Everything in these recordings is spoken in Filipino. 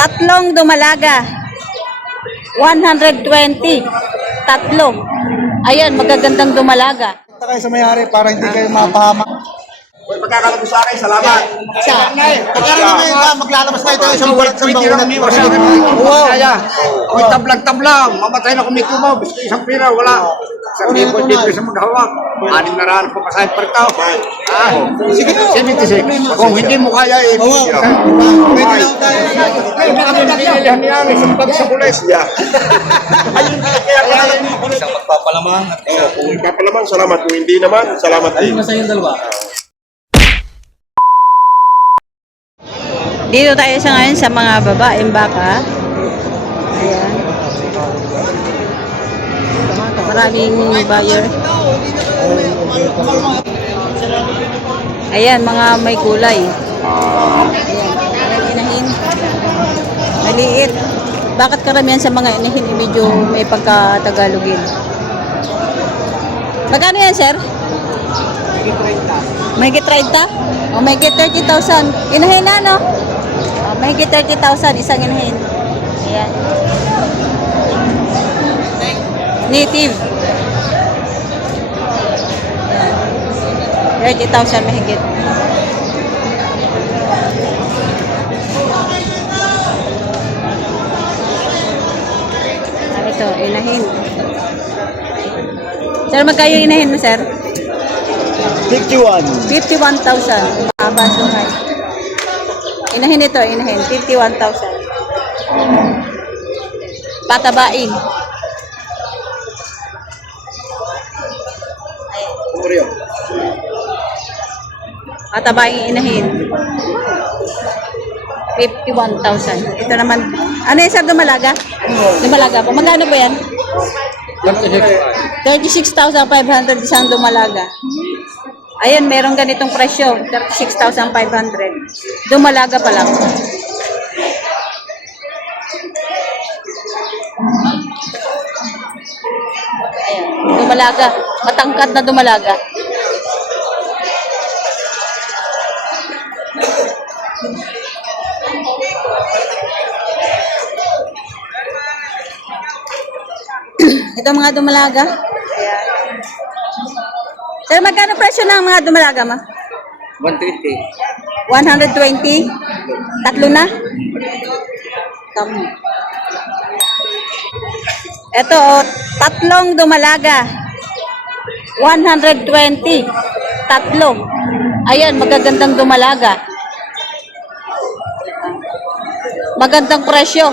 tatlong dumalaga. 120. Tatlo. Ayan, magagandang dumalaga. Punta kayo sa mayari para hindi kayo mapahamak. Pagkakalat mo sa akin, salamat. Sa, pagkakaroon kayo ka, maglalabas tayo tayo sa bulat sa bangunan. Oo. Kaya, kung tablag-tablang, mamatay na kumikumaw, isang pira, wala. Isang libo, ko sa maghawak. Anim na raan ko pasahin pa ito. Ah, sige, 76. Kung hindi mo kaya, eh, Oo. tira. Pwede lang tayo. Kaya kami nililihan niya, isang bag sa kulay. Ayun, kaya kaya Isang magpapalamang isang Kung ipapalamang, salamat. Kung hindi naman, salamat din. Sa yung dalawa? Dito tayo sa ngayon sa mga babaeng baka. Maraming buyer. Ayan, mga may kulay. Ayan, inahin. Maliit. Bakit karamihan sa mga inahin medyo may pagka-Tagalogin? Magkano yan, sir? May get 30? O may get 30,000. Inahin na, no? O, may get 30,000, isang inahin. Ayan. Native. 30,000 mahigit. Ano ito? Inahin. Sir, magkayo inahin mo, sir? 51. 51,000. Mahaba suhay. Inahin ito, inahin. 51,000. Patabain. Patabain inahin. 51,000. Ito naman. Ano yan, sir? Dumalaga? Dumalaga po. Magkano po yan? 36,500 isang dumalaga. Ayan, meron ganitong presyo. 36,500. Dumalaga pa lang. Ayan, dumalaga. Matangkad na dumalaga. Ito mga dumalaga. Ayan. Sir, magkano presyo ng mga dumalaga ma? 120. 120? Tatlo na? Tama. Ito, oh, tatlong dumalaga. 120. Tatlo. Ayan, magagandang dumalaga. Magandang presyo.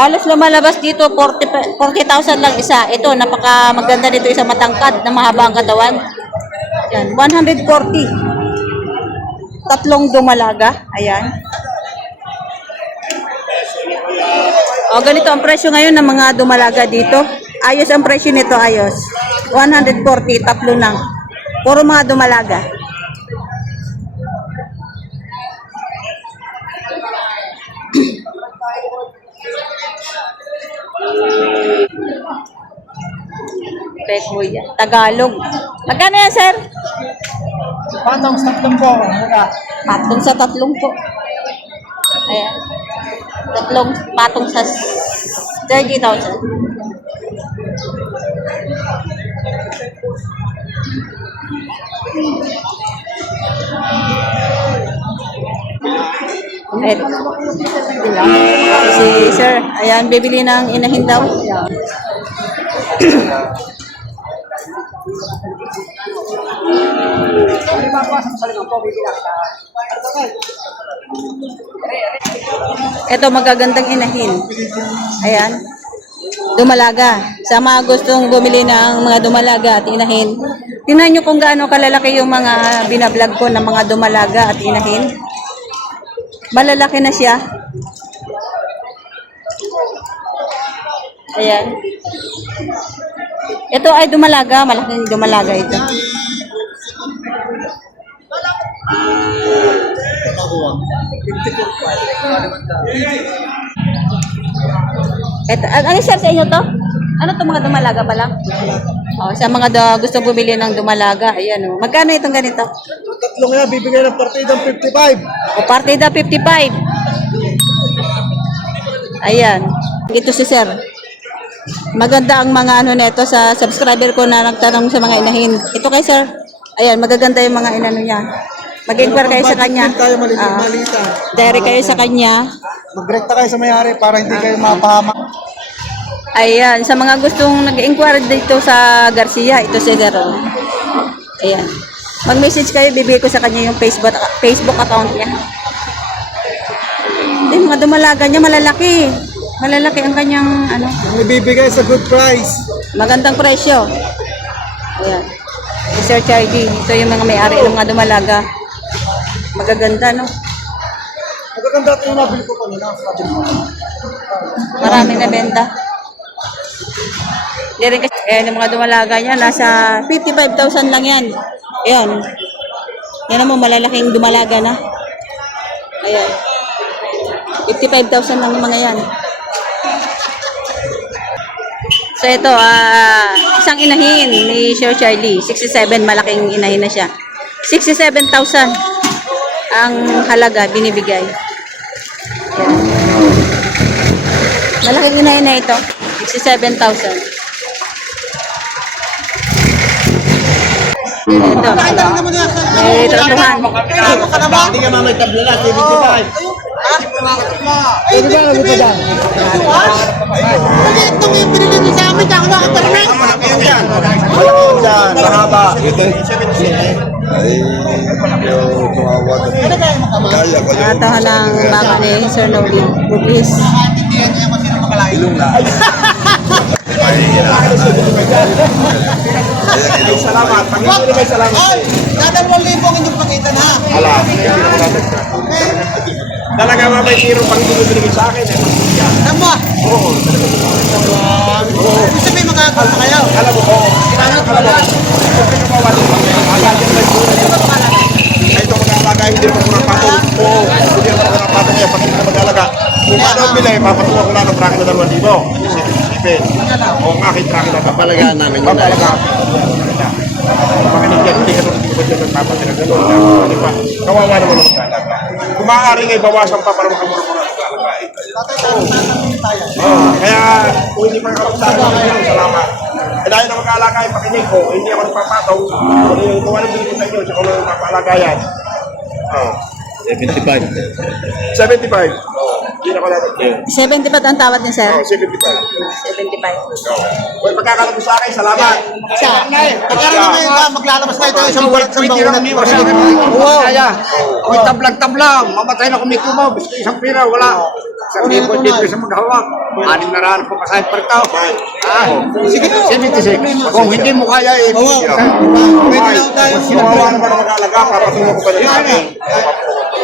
Halos lumalabas dito 40 pe- 40,000 lang isa. Ito, napaka maganda nito isang matangkad na mahaba ang katawan. Yan, 140. Tatlong dumalaga. Ayan. O, ganito ang presyo ngayon ng mga dumalaga dito. Ayos ang presyo nito, ayos. 140, tatlo lang. Puro mga dumalaga. Pekuya. Tagalog. Magkano yan, sir? Patong sa tatlong po. Mura. Patong sa tatlong po. Ayan. Tatlong patong sa 30,000. Ayan. Si sir, ayan, bibili ng inahin daw. Ito magagandang inahin. Ayan. Dumalaga. Sa mga gustong bumili ng mga dumalaga at inahin, tingnan nyo kung gaano kalalaki yung mga binablog ko ng mga dumalaga at inahin. Malalaki na siya. Ayan. Ito ay dumalaga. Malaking dumalaga ito. Ito, an- ano sir sa inyo to? Ano to mga dumalaga pa lang? Oh, sa mga da, gusto bumili ng dumalaga, ayan oh. Magkano itong ganito? Tatlong yan, bibigay ng partidang 55. O partida 55. Ayan. Ito si Sir. Maganda ang mga ano neto sa subscriber ko na nagtanong sa mga inahin. Ito kay Sir. Ayan, magaganda yung mga inano niya. Mag-inquire kayo sa kanya. tayo maliit Ah, malita. Diary kayo sa kanya. Magrekta kayo sa may-ari para hindi kayo mapahamak. Ayan, sa mga gustong nag-inquire dito sa Garcia, ito si Sir. oh. Ayan. Mag-message kayo, bibigay ko sa kanya yung Facebook Facebook account niya. Eh, mga dumalaga niya, malalaki. Malalaki ang kanyang, ano, ibibigay sa good price. magandang presyo. Ayan. Si Sir Charlie, ito yung mga may-ari ng mga dumalaga. Magaganda, no? Magaganda ito yung nabili ko kanina. Marami na benta. Hindi rin kasi, eh, yung mga dumalaga niya, nasa 55,000 lang yan. Ayan. Yan naman, malalaking dumalaga na. Ayan. 55,000 lang yung mga yan. So ito, ah, isang inahin ni Sir Charlie. 67, malaking inahin na siya. 67,000 ang halaga binibigay. Malaking inahin na ito. 67,000. Ito. May tratuhan. Hindi ka mamay tabla na. 75. Pwede ba lang ito dyan? Maliit nung yung binili niyo sa amin. Ako nakatarnay. Dyan. Dyan. Mahaba. Ito. Ano kaya makamay? Natahan ng mama ni Sir sino makalain. Ilong na. Salamat. May salamat. Ay, dadalawang libo ang inyong pagitan ha. Ala, hindi na ko nadagdag. Talaga ba may tiro pang binibigay sa akin? Eh. Tama. Oo. Ibig sabihin makakakal na kayo. Alam mo ko, alam mo, siyempre ka mawali pa. Agad yung may. Ay, ito mag-aalaga, hindi mo ko ng patong. Oo, hindi mo ko ng patong. Eh, pag hindi ka mag-aalaga, kung paano ang bilay, papatungo ko lang ng bracket na dalawang libo. Isipin. O ang aking bracket na kapalagaan namin. Kapalagaan. Mga ninja, hindi ka hindi ko dyan nagpapatira ba? Kawawa naman ang. Kung maaari ngay bawasan pa para makamura-mura ang mag-aalaga. Oh, kaya kung hindi pa ako sa akin, salamat. Eh dahil na mag-aalaga yung pakinig ko, hindi ako nagpapataw. Kung yung kung anong binigay sa inyo, tsaka kung magpapaalaga yan. Oh. 75. 75. Hindi na ko dapat yun. 70 ba ang tawad ni Sir? Oh, 75. 75. Kung pagkakalat mo sa akin, salamat. Pagkara naman yung maglalabas tayo tayo sa mga sa bangunan. Wow. Kaya, may tablag-tablang, mamatay na biski isang pira, wala. Isang libo, ko isang maghawak. Anim na raan per tao. Ah, sige, 76. Kung hindi mo kaya, eh, Oo. Pwede na tayo. Kawawa naman ang mag-aalaga, papatungo ko pa rin sa akin.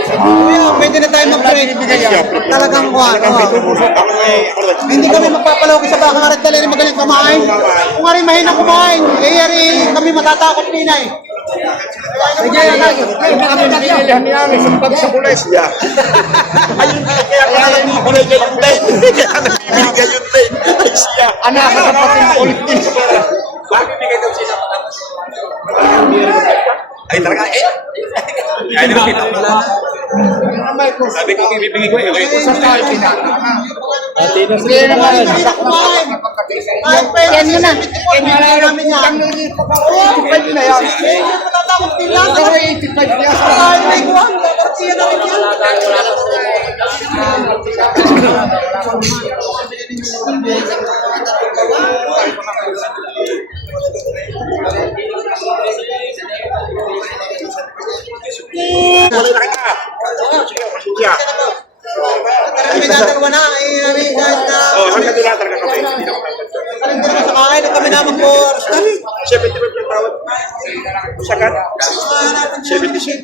Kuya, Pwede na tayo mag-break. Talagang kuha. Talagang may tumusok. Ako ngay, ako ngay. Hindi kami magpapalawag sa baka ngarit dali magaling kumain. Kung nga rin mahina kumain, eh kami matatakot din eh. Sige, kami nililihan niya ang isang bag sa kulay. siya. Ayun, kaya kaya nagbibilay kayo ng day. Kaya nagbibigay kayo ng day. Ay siya. Anak ka kapatid mo ulit din. Bakit bigay daw sila? Ay talaga eh. Ay naman kita. Sabi ko bibigay ko eh. Sa tayo, Hindi naman mahina kumain. Ay, pwede. Yan mo na. Kanya lang namin yan. Na yan. Eh, matatakot din lang. Pero 85 niya sa Ay, may kuwan. Dapat na rin yan. Wala na kita. Sige, pasensya. Kami dadalwa na. Eh, yari, kahit na. Oh, hanggang doon lang talaga kami. Hindi na ako Kaling din naman na mag-boars. Dali. 75 yung tawad. Sagat. 76.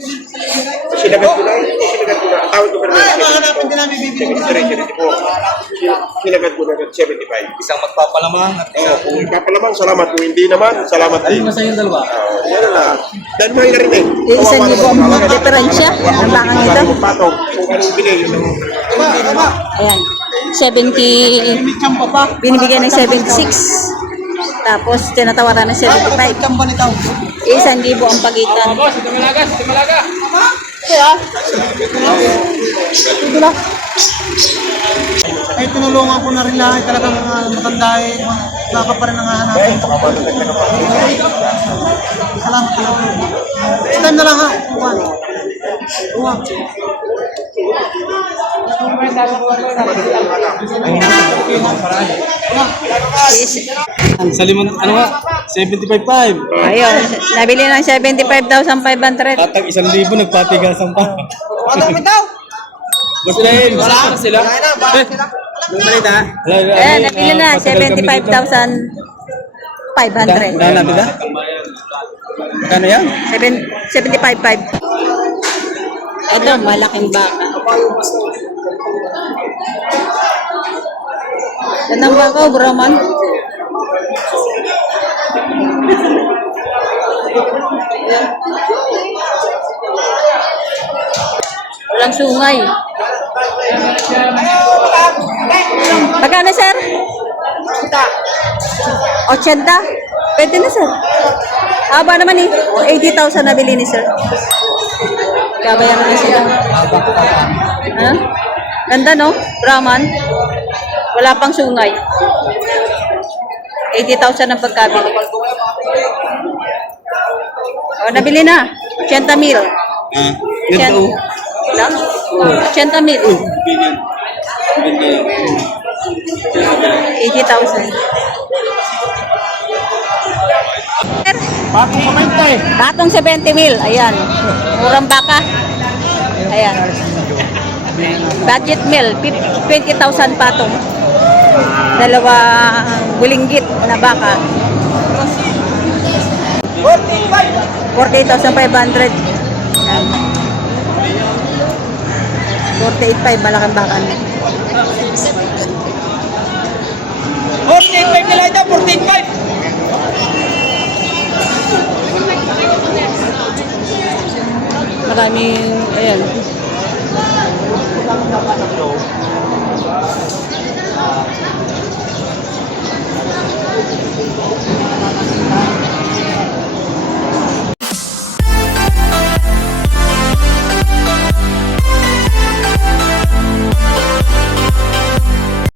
Sinagat ko na. Sinagat ko na. Ang tawad ko pa naman. Ay, mahanapin din namin bibili. 73, 74. Sinagat ko na. 75. Isang magpapalamang at Oh, kung ipapalamang, salamat. Kung hindi naman, salamat din. sa yung dalawa. Oh, yan na. Dahil mahal na rin eh. Yung isang libo ang mga diferensya. Ang bakang ito. Kung anong tama. Ayan. 70, May tsamba pa. binibigay ng 76. Tapos, tinatawaran ng 75. Tsamba ni Tao. Isang libo ang pagitan. Kaya, Ito na. Kahit tinulungan ko na rin lang, eh, talagang uh, matanda eh, baka pa rin nangahanapin. Salamat talaga. Next time na lang ha. Juan. Juan. Sa limang, ano nga, 75.5. Ayun, nabili ng 75,500. Tatag isang libo, nagpatigasan pa. Wala mo daw. Boss Len, wala sila. Eh, Bumalik ha? Ayan, nabili na, 75,500. Dahil natin ha? Kano yan? 75,500. Ito, malaking baka. Gandang baka, oh, Broman. Walang sungay. Magkano, sir? 80? Pwede na, sir. Haba naman eh. 80,000 nabili ni sir. Babayaran na sila. Ha? Ganda no? Brahman. Wala pang sungay. 80,000 ang pagkabili. O, nabili na. 80 mil. Ah, ganito. Ilan? 80 mil. Billion. Ganda yan. 80,000. Sir, Bakit komenta eh? Batong 70 mil. Ayan. Murang baka. Ayan. Budget fif- 20,000 patong dalawa gulinggit na baka. 48,500. 48,500 malaking baka. 48,500 nila ito, 48,500. Maraming, ayan.